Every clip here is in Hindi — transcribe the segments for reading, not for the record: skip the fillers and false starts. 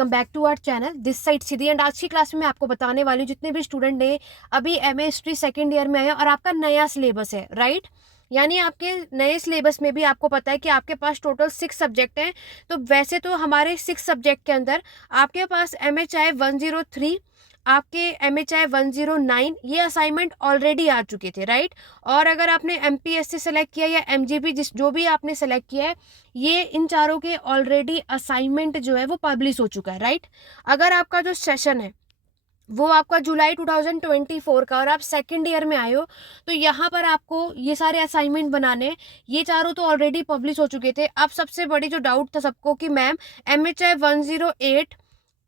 Welcome back to our channel this side Siddhi. And आज की क्लास में मैं आपको बताने वाली हूँ जितने भी स्टूडेंट ने अभी एमए हिस्ट्री सेकंड ईयर में आए और आपका नया सिलेबस है, राइट। यानी आपके नए सिलेबस में भी आपको पता है कि आपके पास टोटल 6 सब्जेक्ट हैं। तो वैसे तो हमारे 6 सब्जेक्ट के अंदर आपके पास एमएचआई 103, आपके एमएचआई 109 ये असाइनमेंट ऑलरेडी आ चुके थे, राइट। और अगर आपने एमपीएससी सेलेक्ट किया या एमजीपी जो भी आपने सेलेक्ट किया है, ये इन चारों के ऑलरेडी असाइनमेंट जो है वो पब्लिश हो चुका है, राइट। अगर आपका जो सेशन है वो आपका जुलाई 2024 का और आप सेकंड ईयर में आए हो, तो यहाँ पर आपको ये सारे असाइनमेंट बनाने, ये चारों तो ऑलरेडी पब्लिश हो चुके थे। अब सबसे बड़ी जो डाउट था सबको कि मैम एमएचआई 108,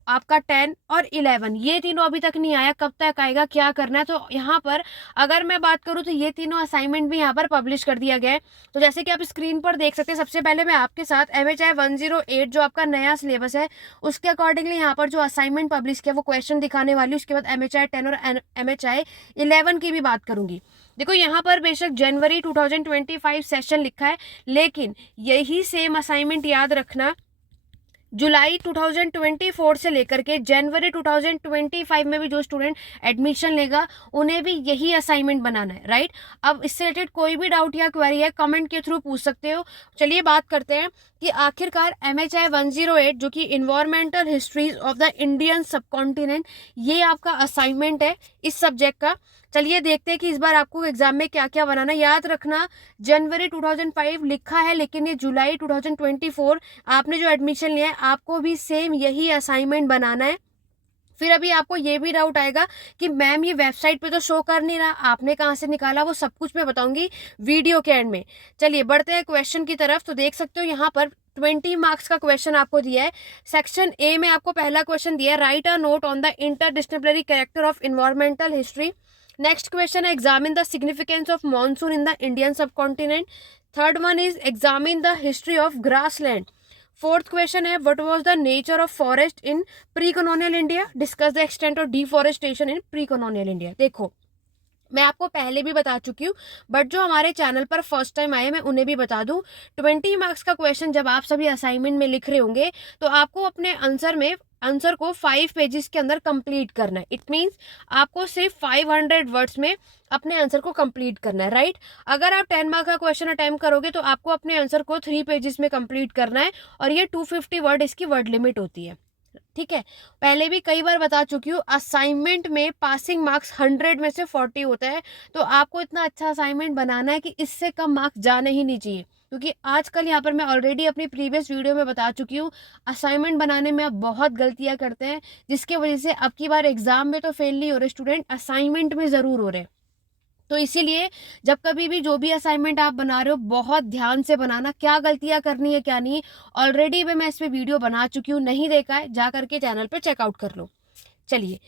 आपका 10 और 11 ये तीनों अभी तक नहीं आया, कब तक आएगा, क्या करना है। तो यहाँ पर अगर मैं बात करूँ तो ये तीनों असाइनमेंट भी यहाँ पर पब्लिश कर दिया गया है। तो जैसे कि आप स्क्रीन पर देख सकते हैं, सबसे पहले मैं आपके साथ एमएचआई 108 जो आपका नया सिलेबस है उसके अकॉर्डिंगली यहाँ पर जो असाइनमेंट पब्लिश किया वो क्वेश्चन दिखाने वाली हूँ। उसके बाद एमएचआई 10 और एमएचआई 11 की भी बात करूंगी। देखो यहाँ पर बेशक जनवरी 2025 सेशन लिखा है, लेकिन यही सेम असाइनमेंट याद रखना जुलाई 2024 से लेकर के जनवरी 2025 में भी जो स्टूडेंट एडमिशन लेगा उन्हें भी यही असाइनमेंट बनाना है, राइट। अब इससे रिलेटेड कोई भी डाउट या क्वेरी है कमेंट के थ्रू पूछ सकते हो। चलिए बात करते हैं कि आखिरकार एमएचआई 108 जो कि environmental histories of the Indian subcontinent, ये आपका असाइनमेंट है इस सब्जेक्ट का। चलिए देखते हैं कि इस बार आपको एग्जाम में क्या क्या बनाना। याद रखना जनवरी 2005 लिखा है, लेकिन ये जुलाई 2024 आपने जो एडमिशन लिया है आपको भी सेम यही असाइनमेंट बनाना है। फिर अभी आपको ये भी डाउट आएगा कि मैम ये वेबसाइट पे तो शो कर नहीं रहा, आपने कहाँ से निकाला, वो सब कुछ मैं बताऊंगी वीडियो के एंड में। चलिए बढ़ते हैं क्वेश्चन की तरफ। तो देख सकते हो यहाँ पर 20 मार्क्स का क्वेश्चन आपको दिया है। सेक्शन ए में आपको पहला क्वेश्चन दिया है, write a note on the interdisciplinary character of environmental history. Next question है, examine the significance of monsoon in the Indian subcontinent. Third one is examine the history of grassland. Fourth question है, what was the nature of forest in pre colonial India, discuss the extent of deforestation in pre colonial India. देखो मैं आपको पहले भी बता चुकी हूँ, बट जो हमारे चैनल पर फर्स्ट टाइम आए मैं उन्हें भी बता दूं। 20 मार्क्स का क्वेश्चन जब आप सभी असाइनमेंट में लिख रहे होंगे तो आपको अपने आंसर को 5 पेजेस के अंदर कंप्लीट करना है। इट मीन्स आपको सिर्फ 500 वर्ड्स में अपने आंसर को कंप्लीट करना है, राइट। अगर आप 10 मार्क का क्वेश्चन अटेम्प्ट करोगे तो आपको अपने आंसर को 3 पेजेस में कंप्लीट करना है, और ये 250 वर्ड इसकी वर्ड लिमिट होती है, ठीक है। पहले भी कई बार बता चुकी हूँ, असाइनमेंट में पासिंग मार्क्स 100 में से 40 होता है। तो आपको इतना अच्छा असाइनमेंट बनाना है कि इससे कम मार्क्स जाने ही नहीं चाहिए, क्योंकि आजकल यहाँ पर मैं ऑलरेडी अपनी प्रीवियस वीडियो में बता चुकी हूँ असाइनमेंट बनाने में आप बहुत गलतियाँ करते हैं, जिसकी वजह से अब की बार एग्जाम में तो फेल नहीं हो रहे स्टूडेंट, असाइनमेंट में ज़रूर हो रहे। तो इसीलिए जब कभी भी जो भी असाइनमेंट आप बना रहे हो बहुत ध्यान से बनाना, क्या गलतियां करनी है क्या नहीं। ऑलरेडी मैं इस पे वीडियो बना चुकी हूँ, नहीं देखा है जा करके चैनल पे चेकआउट कर लो। चलिए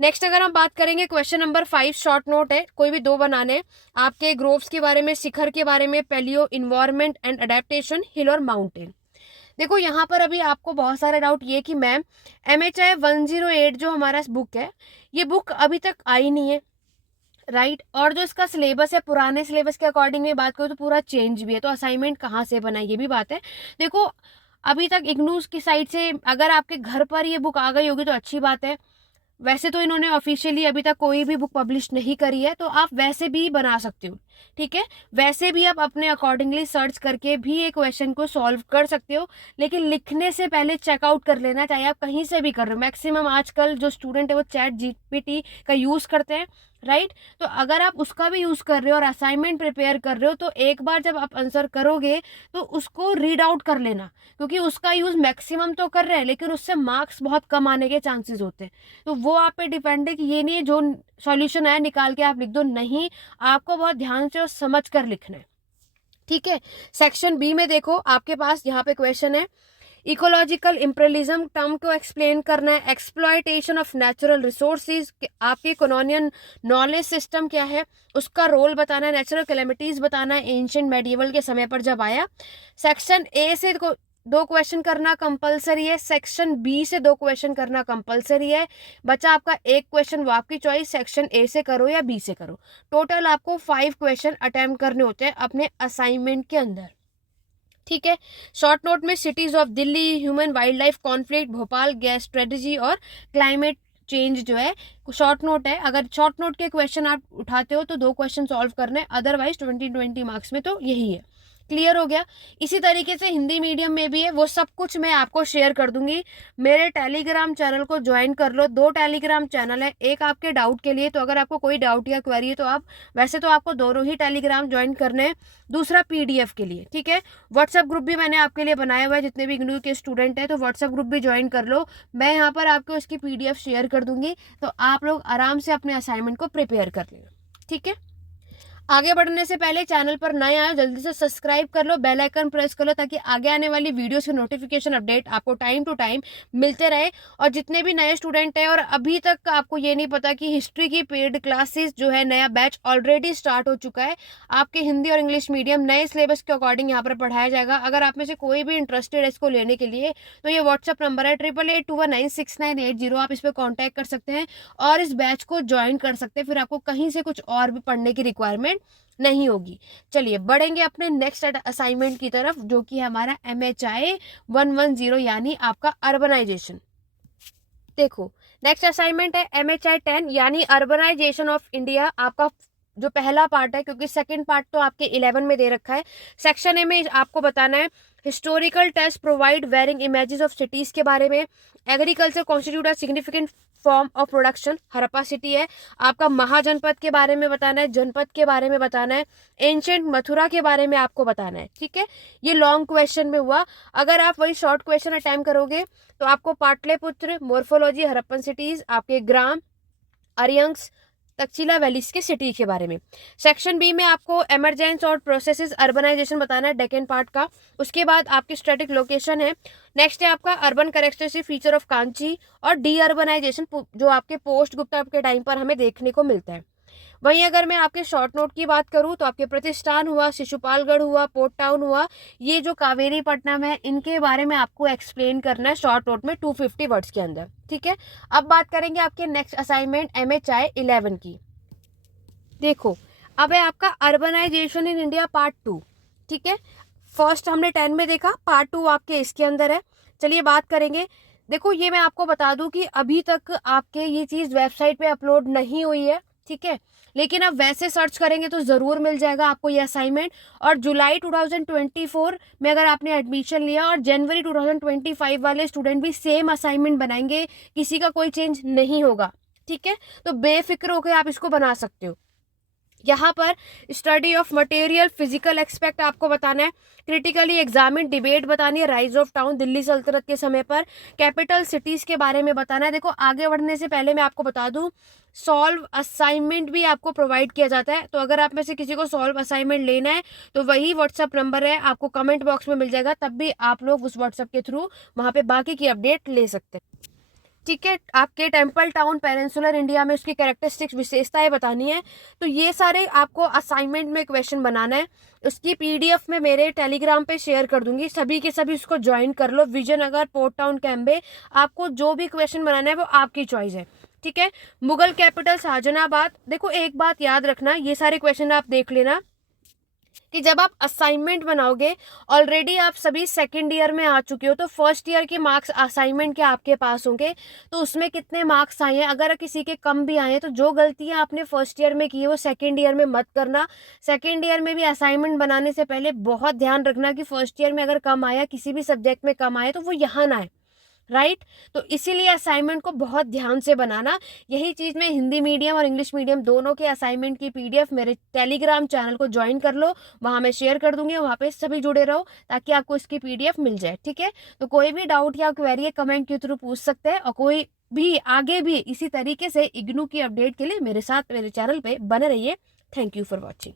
नेक्स्ट अगर हम बात करेंगे, क्वेश्चन नंबर 5 शॉर्ट नोट है, कोई भी 2 बनाने आपके ग्रोव्स के बारे में, शिखर के बारे में, पैलियो इन्वायरमेंट एंड अडेप्टेशन, हिल और माउंटेन। देखो यहाँ पर अभी आपको बहुत सारे डाउट ये कि मैम एमएचआई 108 जो हमारा बुक है ये बुक अभी तक आई नहीं है, राइट। और जो इसका सिलेबस है पुराने सिलेबस के अकॉर्डिंग में बात करूँ तो पूरा चेंज भी है, तो असाइनमेंट कहाँ से बना ये भी बात है। देखो अभी तक इग्नूस की साइड से अगर आपके घर पर ये बुक आ गई होगी तो अच्छी बात है। वैसे तो इन्होंने ऑफिशियली अभी तक कोई भी बुक पब्लिश नहीं करी है, तो आप वैसे भी बना सकते हो, ठीक है। वैसे भी आप अपने अकॉर्डिंगली सर्च करके भी एक क्वेश्चन को सॉल्व कर सकते हो, लेकिन लिखने से पहले चेकआउट कर लेना, चाहे आप कहीं से भी कर रहे हो। मैक्सिमम आजकल जो स्टूडेंट है वो चैट जीपीटी का यूज़ करते हैं, राइट। तो अगर आप उसका भी यूज़ कर रहे हो और असाइनमेंट प्रिपेयर कर रहे हो तो एक बार जब आप आंसर करोगे तो उसको रीड आउट कर लेना, क्योंकि उसका यूज़ मैक्सिमम तो कर रहे हैं लेकिन उससे मार्क्स बहुत कम आने के चांसेस होते हैं। तो वो आप पे डिपेंड है कि ये नहीं जो सॉल्यूशन है निकाल के आप लिख दो, नहीं, आपको बहुत ध्यान से और समझ कर लिखना है, ठीक है। सेक्शन बी में देखो आपके पास यहाँ पे क्वेश्चन है, इकोलॉजिकल इम्पेरियलिज्म टर्म को एक्सप्लेन करना है, एक्सप्लॉयटेशन ऑफ नेचुरल रिसोर्सेज, आपके कॉलोनियल नॉलेज सिस्टम क्या है उसका रोल बताना है, नेचुरल कैलेमिटीज बताना है एंशिएंट मेडिएवल के समय पर जब आया। सेक्शन ए से 2 क्वेश्चन करना कंपलसरी है, सेक्शन बी से 2 क्वेश्चन करना कंपलसरी है। बचा आपका एक क्वेश्चन, वो आपकी चॉइस, सेक्शन ए से करो या बी से करो। टोटल आपको 5 क्वेश्चन अटेम्प्ट करने होते हैं अपने असाइनमेंट के अंदर, ठीक है। शॉर्ट नोट में cities of Delhi, human wild life conflict, Bhopal gas strategy और क्लाइमेट चेंज जो है शॉर्ट नोट है। अगर शॉर्ट नोट के क्वेश्चन आप उठाते हो तो 2 क्वेश्चन सॉल्व करने, अदरवाइज 20 मार्क्स में तो यही है। क्लियर हो गया। इसी तरीके से हिंदी मीडियम में भी है, वो सब कुछ मैं आपको शेयर कर दूंगी। मेरे टेलीग्राम चैनल को ज्वाइन कर लो। 2 टेलीग्राम चैनल है, एक आपके डाउट के लिए, तो अगर आपको कोई डाउट या क्वेरी है तो आप, वैसे तो आपको दोनों ही टेलीग्राम ज्वाइन करने हैं, दूसरा पीडीएफ के लिए, ठीक है। व्हाट्सएप ग्रुप भी मैंने आपके लिए बनाया हुआ है, जितने भी इग्नू के स्टूडेंट हैं तो व्हाट्सएप ग्रुप भी ज्वाइन कर लो। मैं यहाँ पर आपको इसकी पीडीएफ शेयर कर दूंगी, तो आप लोग आराम से अपने असाइनमेंट को प्रिपेयर कर लेना, ठीक है। आगे बढ़ने से पहले चैनल पर नए आए जल्दी से सब्सक्राइब कर लो, बेल आइकन प्रेस कर लो, ताकि आगे आने वाली वीडियोस के नोटिफिकेशन अपडेट आपको टाइम टू टाइम मिलते रहे। और जितने भी नए स्टूडेंट हैं और अभी तक आपको ये नहीं पता कि हिस्ट्री की पेड क्लासेस जो है नया बैच ऑलरेडी स्टार्ट हो चुका है। आपके हिंदी और इंग्लिश मीडियम नए सिलेबस के अकॉर्डिंग यहाँ पर पढ़ाया जाएगा। अगर आप में से कोई भी इंटरेस्टेड है इसको लेने के लिए तो ये व्हाट्सअप नंबर है 8881966980, आप इस पर कॉन्टैक्ट कर सकते हैं और इस बैच को ज्वाइन कर सकते हैं। फिर आपको कहीं से कुछ और भी पढ़ने की रिक्वायरमेंट नहीं होगी। चलिए बढ़ेंगे अपने नेक्स्ट असाइनमेंट की तरफ, जो कि हमारा MHI 110 यानी आपका अर्बनाइजेशन। देखो नेक्स्ट असाइनमेंट है MHI 10 यानी अर्बनाइजेशन ऑफ इंडिया। आपका जो पहला पार्ट है, क्योंकि सेकंड पार्ट तो आपके 11 में दे रखा है। सेक्शन ए में आपको बताना है historical test provide varying images of cities के बारे में। Agriculture constitute a significant form of production, Harappa city है। आपका महाजनपद के बारे में बताना है, जनपद के बारे में बताना है, एंशिएंट मथुरा के बारे में आपको बताना है, ठीक है। ये लॉन्ग क्वेश्चन में हुआ। अगर आप वही शॉर्ट क्वेश्चन अटेम्प्ट करोगे तो आपको पाटलिपुत्र, मोर्फोलॉजी, हड़प्पन सिटीज, आपके ग्राम, अरियंग्स, तक्षशिला वैलीज के सिटी के बारे में। सेक्शन बी में आपको एमरजेंस और प्रोसेसेस अर्बनाइजेशन बताना है, डेक्कन पार्ट का। उसके बाद आपकी स्टैटिक लोकेशन है। नेक्स्ट है आपका urban characteristic feature of Kanchi और डी अर्बनाइजेशन, जो आपके पोस्ट गुप्ता के टाइम पर हमें देखने को मिलता है। वहीं अगर मैं आपके शॉर्ट नोट की बात करूं तो आपके प्रतिष्ठान हुआ, शिशुपालगढ़ हुआ, पोर्ट टाउन हुआ, ये जो कावेरी पट्टनम है, इनके बारे में आपको एक्सप्लेन करना है शॉर्ट नोट में 250 वर्ड्स के अंदर, ठीक है। अब बात करेंगे आपके नेक्स्ट असाइनमेंट MHI 11 की। देखो अब है आपका अर्बनाइजेशन इन इंडिया पार्ट 2, ठीक है। फर्स्ट हमने 10 में देखा, पार्ट 2 आपके इसके अंदर है। चलिए बात करेंगे। देखो ये मैं आपको बता दूं कि अभी तक आपके ये चीज़ वेबसाइट पे अपलोड नहीं हुई है, ठीक है, लेकिन अब वैसे सर्च करेंगे तो ज़रूर मिल जाएगा आपको ये असाइनमेंट। और जुलाई 2024 में अगर आपने एडमिशन लिया और जनवरी 2025 वाले स्टूडेंट भी सेम असाइनमेंट बनाएंगे, किसी का कोई चेंज नहीं होगा, ठीक है। तो बेफिक्र होकर आप इसको बना सकते हो। यहाँ पर study of material physical expect आपको बताना है, क्रिटिकली एग्जामिन डिबेट बतानी है, राइज ऑफ टाउन दिल्ली सल्तनत के समय पर, कैपिटल सिटीज के बारे में बताना है। देखो आगे बढ़ने से पहले मैं आपको बता दूं, सॉल्व असाइनमेंट भी आपको प्रोवाइड किया जाता है। तो अगर आप में से किसी को सॉल्व असाइनमेंट लेना है तो वही व्हाट्सअप नंबर है, आपको कमेंट बॉक्स में मिल जाएगा, तब भी आप लोग उस व्हाट्सअप के थ्रू वहाँ पे बाकी की अपडेट ले सकते हैं, ठीक है। आपके टेम्पल टाउन पेनिनसुलर इंडिया में उसकी कैरेक्टरिस्टिक्स विशेषताएं बतानी है। तो ये सारे आपको असाइनमेंट में क्वेश्चन बनाना है। उसकी पीडीएफ में मेरे टेलीग्राम पे शेयर कर दूंगी, सभी के सभी उसको ज्वाइन कर लो। विजयनगर, पोर्ट टाउन, कैम्बे, आपको जो भी क्वेश्चन बनाना है वो आपकी चॉइस है, ठीक है। मुगल कैपिटल शाहजहानाबाद। देखो एक बात याद रखना, ये सारे क्वेश्चन आप देख लेना कि जब आप असाइनमेंट बनाओगे, ऑलरेडी आप सभी सेकंड ईयर में आ चुके हो, तो फर्स्ट ईयर के मार्क्स असाइनमेंट के आपके पास होंगे, तो उसमें कितने मार्क्स आए हैं, अगर किसी के कम भी आए हैं तो जो गलतियां आपने फर्स्ट ईयर में की है वो सेकंड ईयर में मत करना। सेकंड ईयर में भी असाइनमेंट बनाने से पहले बहुत ध्यान रखना कि फर्स्ट ईयर में अगर कम आया, किसी भी सब्जेक्ट में कम आए, तो वो यहाँ ना आए, राइट। तो इसीलिए असाइनमेंट को बहुत ध्यान से बनाना। यही चीज़ मैं हिंदी मीडियम और इंग्लिश मीडियम दोनों के असाइनमेंट की पीडीएफ मेरे टेलीग्राम चैनल को ज्वाइन कर लो, वहाँ मैं शेयर कर दूंगी, वहाँ पे सभी जुड़े रहो ताकि आपको इसकी पीडीएफ मिल जाए, ठीक है। तो कोई भी डाउट या क्वेरी है कमेंट के थ्रू पूछ सकते हैं, और कोई भी आगे भी इसी तरीके से इग्नू की अपडेट के लिए मेरे साथ मेरे चैनल पर बने रहिए। Thank you for watching.